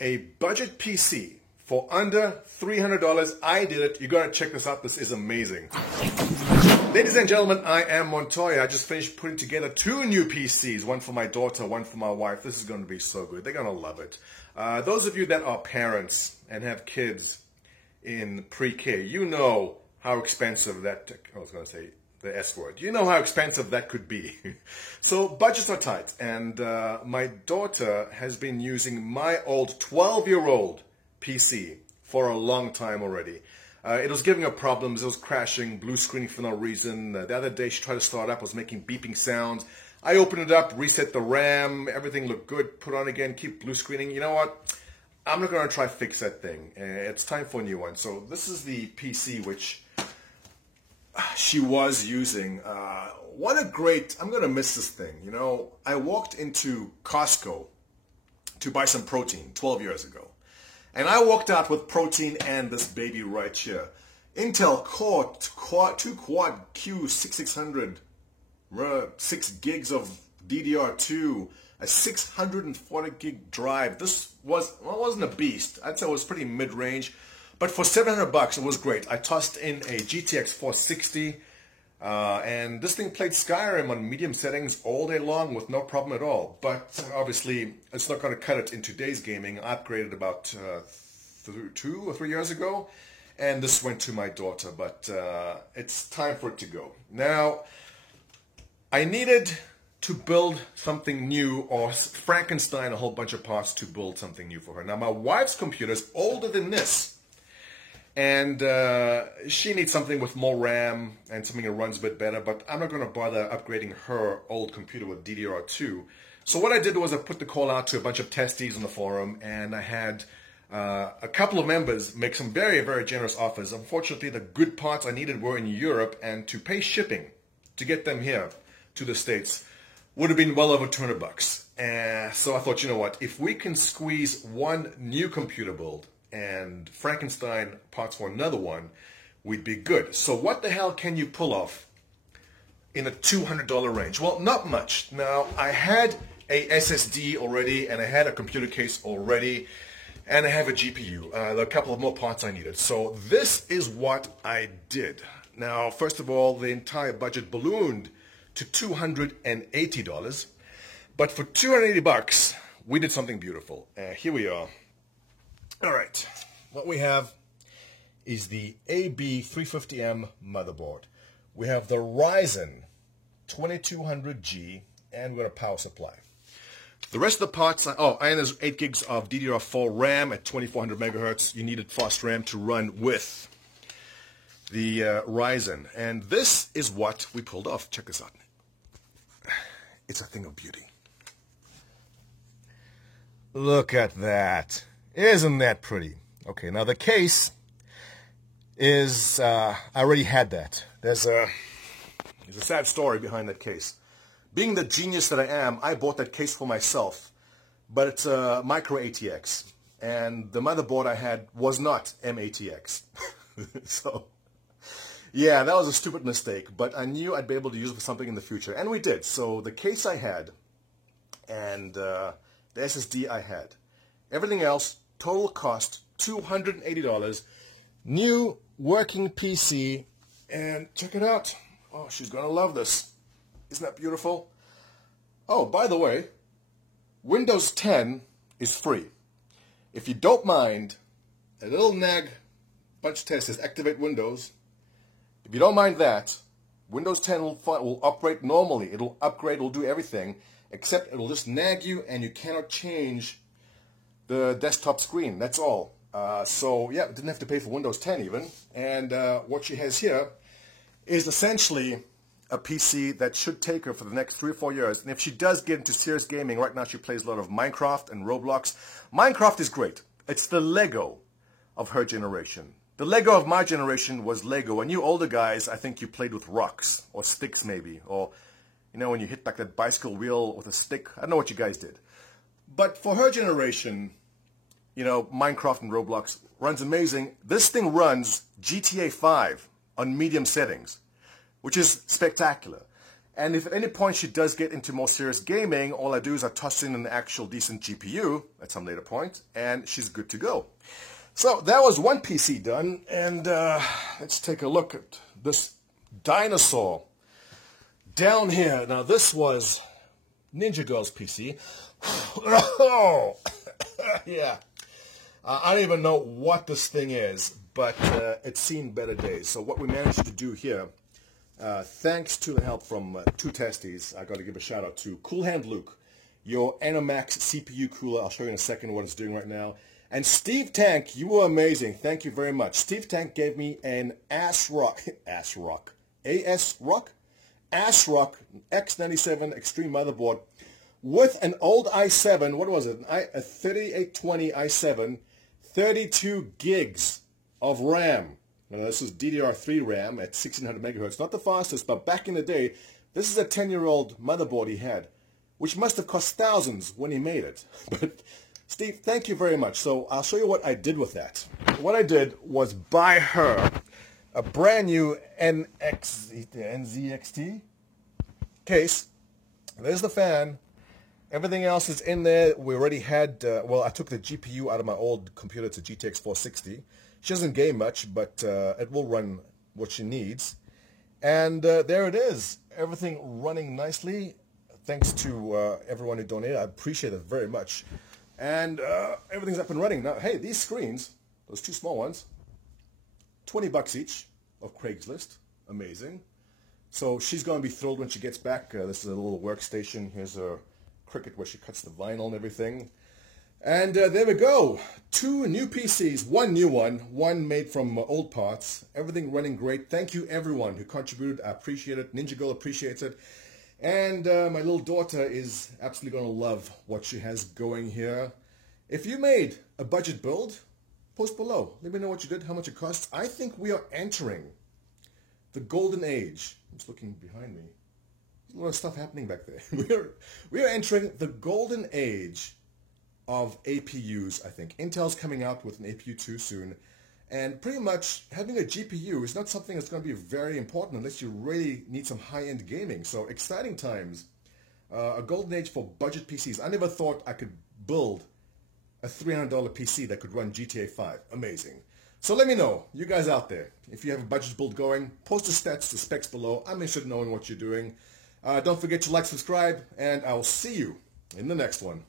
A budget PC for under $300. I did it. You gotta check this out. This is amazing. Ladies and gentlemen, I am Montoya. I just finished putting together two new PCs, one for my daughter, one for my wife. This is going to be so good. They're going to love it. Those of you that are parents and have kids in pre-K, you know how expensive that, I was going to say the S word, you know how expensive that could be. So budgets are tight, and my daughter has been using my old 12-year-old PC for a long time already. It was giving her problems. It was crashing, blue screening for no reason. The other day she tried to start up, was making beeping sounds. I opened it up, reset the RAM, everything looked good, put on again, keep blue screening. You know what? I'm not going to try to fix that thing. It's time for a new one. So this is the PC which she was using. What a great, I'm going to miss this thing. You know, I walked into Costco to buy some protein 12 years ago. And I walked out with protein and this baby right here. Intel Core 2 Quad Q6600, 6 gigs of DDR2, a 640 gig drive. This wasn't a beast. I'd say it was pretty mid-range. But for $700, it was great. I tossed in a GTX 460, and this thing played Skyrim on medium settings all day long with no problem at all. But obviously, it's not going to cut it in today's gaming. I upgraded about 2 or 3 years ago, and this went to my daughter. But it's time for it to go. Now, I needed to build something new, or Frankenstein a whole bunch of parts to build something new for her. Now, my wife's computer is older than this. And she needs something with more RAM and something that runs a bit better, but I'm not going to bother upgrading her old computer with DDR2. So what I did was I put the call out to a bunch of testies on the forum, and I had a couple of members make some very, very generous offers. Unfortunately, the good parts I needed were in Europe, and to pay shipping to get them here to the States would have been well over $200. So I thought, you know what, if we can squeeze one new computer build and Frankenstein parts for another one, we'd be good. So what the hell can you pull off in a $200 range? Well, not much. Now, I had a SSD already, and I had a computer case already, and I have a GPU. There are a couple of more parts I needed. So this is what I did. Now, first of all, the entire budget ballooned to $280. But for $280, we did something beautiful. Here we are. All right, what we have is the AB350M motherboard. We have the Ryzen 2200G, and we've got a power supply. The rest of the parts, and there's 8 gigs of DDR4 RAM at 2400 megahertz. You needed fast RAM to run with the Ryzen. And this is what we pulled off. Check this out. It's a thing of beauty. Look at that. Isn't that pretty? Okay, now the case is, I already had that. There's a sad story behind that case. Being the genius that I am, I bought that case for myself, but it's a micro ATX, and the motherboard I had was not M-ATX. So, yeah, that was a stupid mistake, but I knew I'd be able to use it for something in the future, and we did. So the case I had, and the SSD I had, everything else, total cost $280, new working PC, and check it out. Oh, she's gonna love this. Isn't that beautiful? Oh, by the way, Windows 10 is free. If you don't mind, a little nag bunch test says activate Windows. If you don't mind that, Windows 10 will operate normally. It'll upgrade, it'll do everything, except it'll just nag you, and you cannot change the desktop screen. That's all. So yeah, didn't have to pay for Windows 10 even. And what she has here is essentially a PC that should take her for the next 3 or 4 years. And if she does get into serious gaming, right now she plays a lot of Minecraft and Roblox. Minecraft is great. It's the Lego of her generation. The Lego of my generation was Lego. And you older guys, I think you played with rocks or sticks maybe. Or, you know, when you hit like that bicycle wheel with a stick. I don't know what you guys did. But for her generation, you know, Minecraft and Roblox runs amazing. This thing runs GTA 5 on medium settings, which is spectacular. And if at any point she does get into more serious gaming, all I do is I toss in an actual decent GPU at some later point, and she's good to go. So that was one PC done, and let's take a look at this dinosaur down here. Now this was Ninja Girl's PC. Oh, yeah. I don't even know what this thing is, but it's seen better days. So what we managed to do here, thanks to the help from two testies, I got to give a shout out to Cool Hand Luke, your Animax CPU cooler. I'll show you in a second what it's doing right now. And Steve Tank, you were amazing. Thank you very much. Steve Tank gave me an ASRock X97 Extreme motherboard with an old i7. What was it? A 3820 i7, 32 gigs of RAM. Now, this is DDR3 RAM at 1600 megahertz. Not the fastest, but back in the day, this is a 10-year-old motherboard he had, which must have cost thousands when he made it. But Steve, thank you very much. So I'll show you what I did with that. What I did was buy her a brand new NZXT case. There's the fan. Everything else is in there. We already had, well, I took the GPU out of my old computer to GTX 460. She doesn't game much, but it will run what she needs. And there it is. Everything running nicely. Thanks to everyone who donated. I appreciate it very much. And everything's up and running. Now, hey, these screens, those two small ones, $20 each of Craigslist. Amazing. So she's going to be thrilled when she gets back. This is a little workstation. Here's a Cricut where she cuts the vinyl and everything. And there we go. Two new PCs, one new one made from old parts. Everything running great. Thank you everyone who contributed. I appreciate it. Ninja Girl appreciates it. And my little daughter is absolutely going to love what she has going here. If you made a budget build, post below. Let me know what you did, how much it costs. I think we are entering the golden age. I'm just looking behind me. There's a lot of stuff happening back there. We are entering the golden age of APUs, I think. Intel's coming out with an APU 2 soon. And pretty much having a GPU is not something that's going to be very important unless you really need some high-end gaming. So exciting times. A golden age for budget PCs. I never thought I could build a $300 PC that could run GTA 5. Amazing. So let me know, you guys out there, if you have a budget build going, post the stats, the specs below. I'm interested in knowing what you're doing. Don't forget to like, subscribe, and I'll see you in the next one.